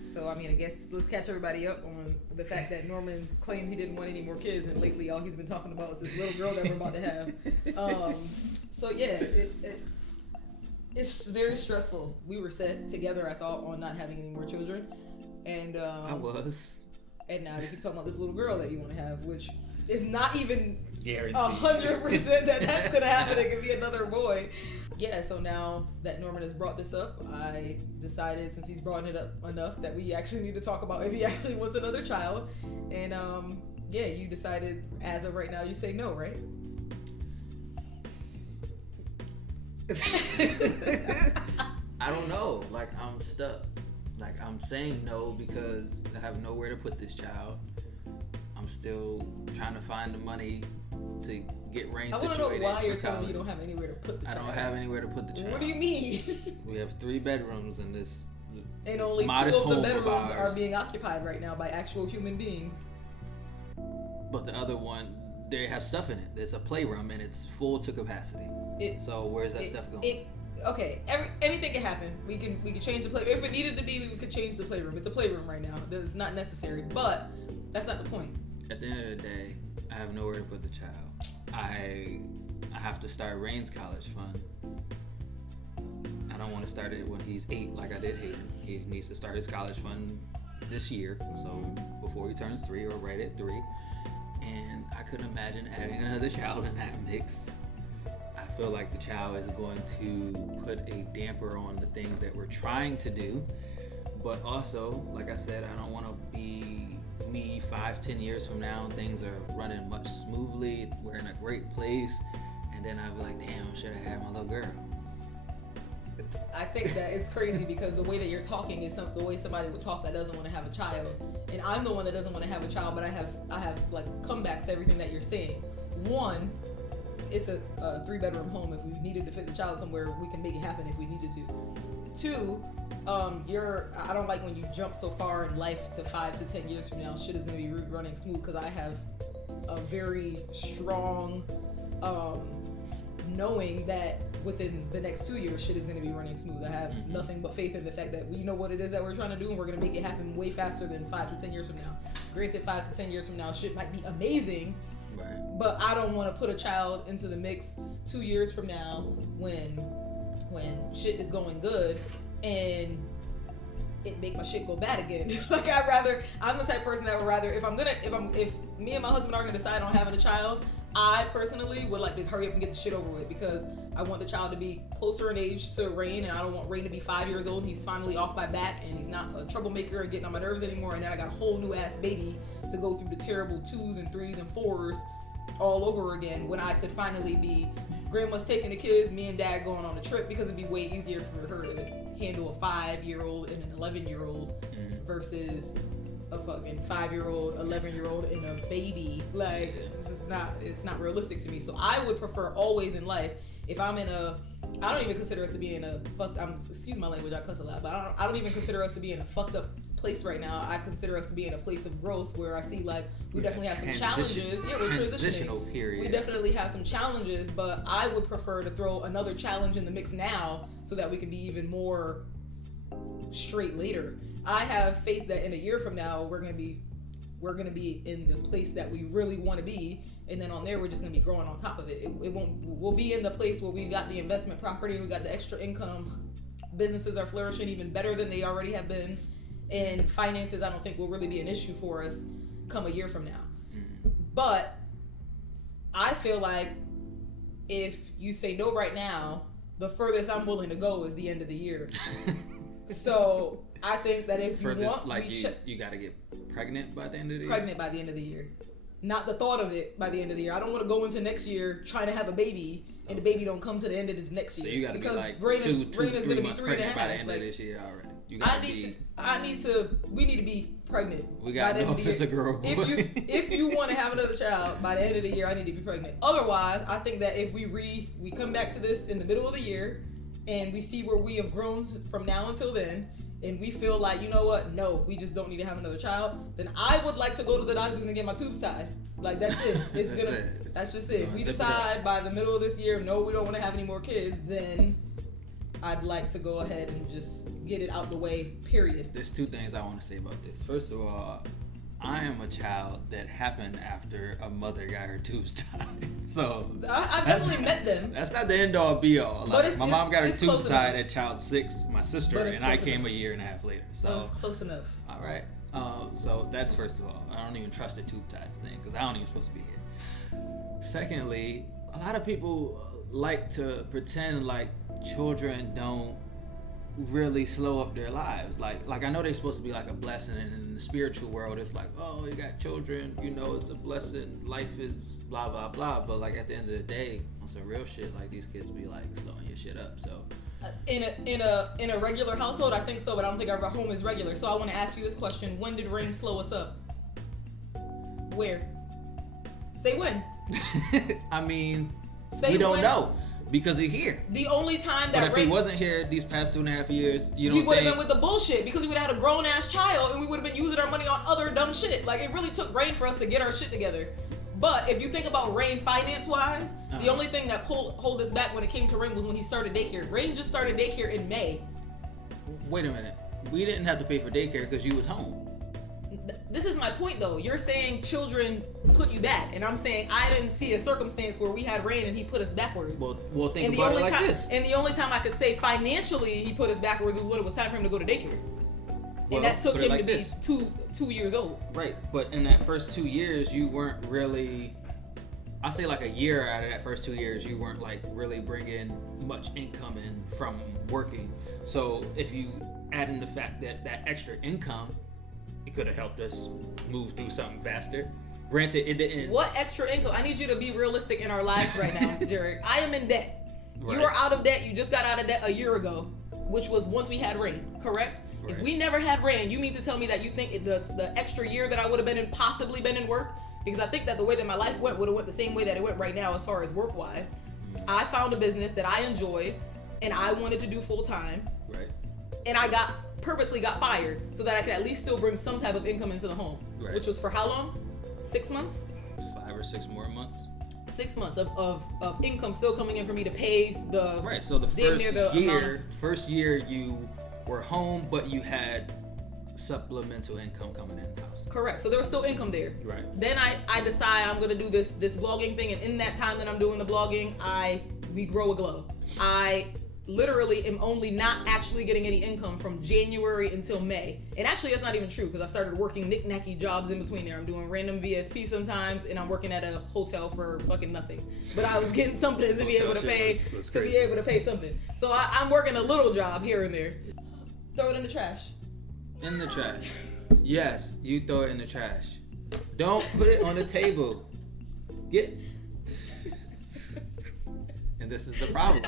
So, I mean, I guess let's catch everybody up on the fact that Norman claimed he didn't want any more kids, and lately all he's been talking about is this little girl that we're about to have. So, yeah, it's very stressful. We were set together, I thought, on not having any more children. And I was. And now you're talking about this little girl that you want to have, which is not even guaranteed 100% that that's going to happen. It could be another boy. Yeah, so now that Norman has brought this up, I decided, since he's brought it up enough, that we actually need to talk about if he actually wants another child. And yeah, you decided, as of right now, you say no, right? I don't know. Like, I'm stuck. Like, I'm saying no because I have nowhere to put this child. I'm still trying to find the money to get Rain situated. I want to know why you're telling me you don't have anywhere to put the child. I don't have anywhere to put the child. What do you mean? We have 3 bedrooms in this and this only 2 modest of the home bedrooms of are being occupied right now by actual human beings. But the other one, they have stuff in it. There's a playroom and it's full to capacity. So where's that stuff going? Okay, anything can happen. We can change the playroom. If it needed to be, we could change the playroom. It's a playroom right now. It's not necessary, but that's not the point. At the end of the day, I have nowhere to put the child. I have to start Rain's college fund. I don't want to start it when he's 8 like I did Hayden. He needs to start his college fund this year, so before he turns 3 or right at 3. And I couldn't imagine adding another child in that mix. I feel like the child is going to put a damper on the things that we're trying to do. But also, like I said, I don't want to be me 5-10 years from now. Things are running much smoothly. We're in a great place. And then I'll be like, damn, I should have had my little girl. I think that it's crazy because the way that you're talking is the way somebody would talk that doesn't want to have a child. And I'm the one that doesn't want to have a child, but I have like comebacks to everything that you're saying. One, it's a 3-bedroom home. If we needed to fit the child somewhere, we can make it happen if we needed to. 2, I don't like when you jump so far in life to 5 to 10 years from now, shit is going to be running smooth, because I have a very strong knowing that within the next 2 years, shit is going to be running smooth. I have nothing but faith in the fact that we know what it is that we're trying to do, and we're going to make it happen way faster than 5 to 10 years from now. Granted, 5 to 10 years from now, shit might be amazing, Right. but I don't want to put a child into the mix 2 years from now when shit is going good and it make my shit go bad again. Like, I'm the type of person that would rather, if me and my husband are gonna decide on having a child, I personally would like to hurry up and get the shit over with, because I want the child to be closer in age to Rain, and I don't want Rain to be 5 years old and he's finally off my back and he's not a troublemaker and getting on my nerves anymore, and then I got a whole new ass baby to go through the terrible 2s and 3s and 4s all over again, when I could finally be grandma's taking the kids, me and dad going on a trip, because it'd be way easier for her to handle a 5-year-old and an 11-year-old versus a fucking 5-year-old, 11-year-old and a baby. Like, it's not realistic to me. So I would prefer always in life, if I'm in I don't even consider us to be in a excuse my language, I cuss a lot, but I don't even consider us to be in a fucked up place right now. I consider us to be in a place of growth where I see, like, we definitely have some challenges. Yeah, we're transitioning. Period. We definitely have some challenges, but I would prefer to throw another challenge in the mix now so that we can be even more straight later. I have faith that in a year from now we're gonna be in the place that we really want to be, and then on there we're just gonna be growing on top of it. We'll be in the place where we got the investment property, we got the extra income, businesses are flourishing even better than they already have been, and finances I don't think will really be an issue for us come a year from now. But I feel like if you say no right now, the furthest I'm willing to go is the end of the year. So I think that if you want, like you gotta get pregnant by the end of the year. Pregnant by the end of the year, not the thought of it by the end of the year. I don't want to go into next year trying to have a baby and the baby don't come to the end of the next year. So you gotta because be like Raina's 3 gonna be months 3.5 pregnant by the end like, of this year already. We need to be pregnant. We gotta know if it's a girl or boy. If you want to have another child by the end of the year, I need to be pregnant. Otherwise, I think that if we come back to this in the middle of the year and we see where we have grown from now until then, and we feel like, you know what, no, we just don't need to have another child, then I would like to go to the doctors and get my tubes tied. Like, that's it. That's just it. If we decide by the middle of this year, no, we don't want to have any more kids, then I'd like to go ahead and just get it out the way, period. There's two things I want to say about this. First of all, I am a child that happened after a mother got her tubes tied. So I've definitely met them. That's not the end all be all. Like, my mom got her tubes tied at child 6, my sister, and I came a year and a half later. So it's close enough. All right. So that's first of all. I don't even trust the tube ties thing because I don't even supposed to be here. Secondly, a lot of people like to pretend like children don't really slow up their lives. Like I know they're supposed to be like a blessing, and in the spiritual world it's like, oh, you got children, you know, it's a blessing, life is blah blah blah. But like at the end of the day, on some real shit, like these kids be like slowing your shit up. So in a regular household, I think so, but I don't think our home is regular. So I want to ask you this question: when did rain slow us up? Where? Say when. I mean, say we don't when. know. Because he's here. The only time that But if he wasn't here these past 2.5 years, you don't we would have think... been with the bullshit because we would have had a grown ass child and we would have been using our money on other dumb shit. Like, it really took rain for us to get our shit together. But if you think about Rain finance wise, the only thing that hold us back when it came to Rain was when he started daycare. Rain just started daycare in May. Wait a minute. We didn't have to pay for daycare because you was home. This is my point, though. You're saying children put you back, and I'm saying I didn't see a circumstance where we had rain and he put us backwards. Well, think about it like this. And the only time I could say financially he put us backwards was when it was time for him to go to daycare. And that took him to be two years old. Right, but in that first 2 years, you weren't really... I say like a year out of that first 2 years, you weren't like really bringing much income in from working. So if you add in the fact that extra income, it could have helped us move through something faster. Granted, it didn't. What extra income? I need you to be realistic in our lives right now, Jared. I am in debt. Right. You are out of debt. You just got out of debt a year ago, which was once we had rain, correct? Right. If we never had rain, you mean to tell me that you think the extra year that I would have possibly been in work? Because I think that the way that my life would have went the same way that it went right now as far as work-wise. I found a business that I enjoy and I wanted to do full-time. Right. And I purposely got fired so that I could at least still bring some type of income into the home. Right. Which was for how long? 6 months? 5 or 6 more months. 6 months of income still coming in for me to pay the... Right, so the first year you were home, but you had supplemental income coming in the house. Correct. So there was still income there. Right. Then I decide I'm going to do this blogging thing, and in that time that I'm doing the blogging, we grow a glow. I literally am only not actually getting any income from January until May. And actually that's not even true because I started working knick-knacky jobs in between there. I'm doing random VSP sometimes and I'm working at a hotel for fucking nothing. But I was getting something to be able to pay something. So I'm working a little job here and there. Throw it in the trash. In the trash. Yes, you throw it in the trash. Don't put it on the table. And this is the problem.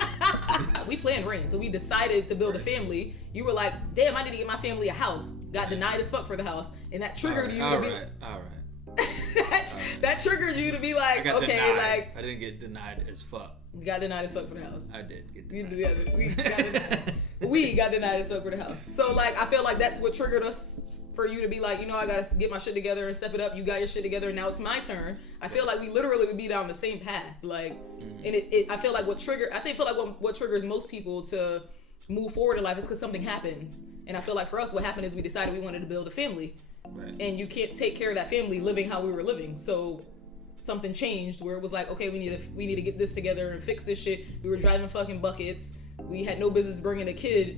We planned rain, so we decided to build a family. You were like, damn, I need to get my family a house. Got denied as fuck for the house. And that triggered you to be... All right. That triggered you to be like, okay, denied. like... I didn't get denied as fuck. You got denied as fuck for the house. I did get denied. We got denied as fuck for the house. So, like, I feel like that's what triggered us for you to be like, you know, I gotta get my shit together and step it up. You got your shit together, and now it's my turn. I feel like we literally would be down the same path. Like, and I feel like what triggers most people to move forward in life is because something happens. And I feel like for us, what happened is we decided we wanted to build a family. Right. And you can't take care of that family living how we were living. So something changed where it was like, okay, we need to get this together and fix this shit. We were driving fucking buckets. We had no business bringing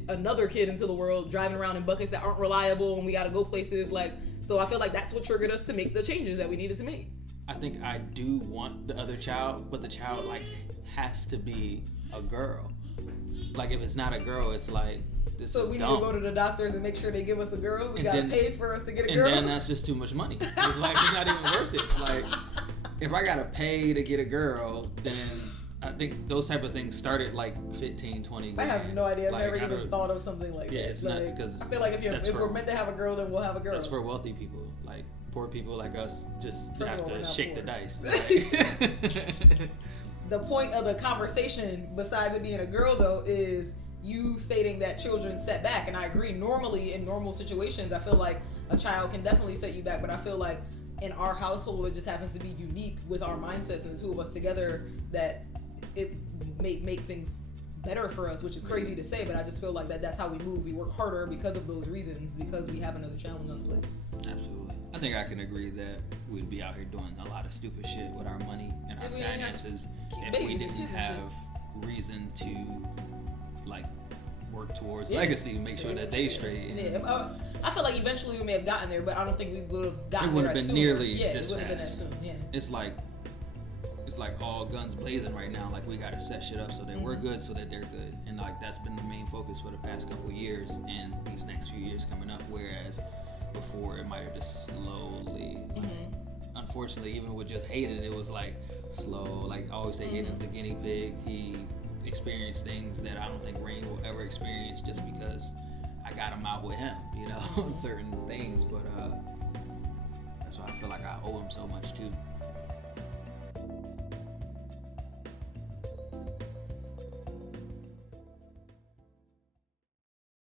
another kid into the world, driving around in buckets that aren't reliable, and we got to go places. Like, so I feel like that's what triggered us to make the changes that we needed to make. I think I do want the other child, but the child like has to be a girl. Like if it's not a girl, it's like this. So we dumb. Need to go to the doctors and make sure they give us a girl. We gotta pay for us to get a girl. And then that's just too much money. It's like it's not even worth it. Like if I gotta pay to get a girl, then I think those type of things started like 15, 20 grand. I have no idea. I've never even thought of something like that. Yeah, it's nuts because I feel like if we're meant to have a girl, then we'll have a girl. That's for wealthy people. Like poor people like us just have to shake the dice. The point of the conversation, besides it being a girl though, is you stating that children set back. And I agree. Normally, in normal situations, I feel like a child can definitely set you back. But I feel like in our household, it just happens to be unique with our mindsets and the two of us together that it may make things better for us, which is crazy to say, but I just feel like that's how we move. We work harder because of those reasons, because we have another challenge on the plate. Absolutely. I think I can agree that we'd be out here doing a lot of stupid shit with our money and our finances if we didn't have reason to like work towards legacy and make sure that they straight. I feel like eventually we may have gotten there, but I don't think we would have gotten there. It would have been nearly this it would have been as soon. Yeah. It's like all guns blazing right now. Like we gotta set shit up so that we're good, so that they're good, and like that's been the main focus for the past couple of years and these next few years coming up. Whereas before it might have just slowly. Unfortunately, even with just Hayden, it was like slow. Like I always say, Hayden's the guinea pig. He experienced things that I don't think Rain will ever experience just because I got him out with him, you know, certain things. But that's why I feel like I owe him so much too.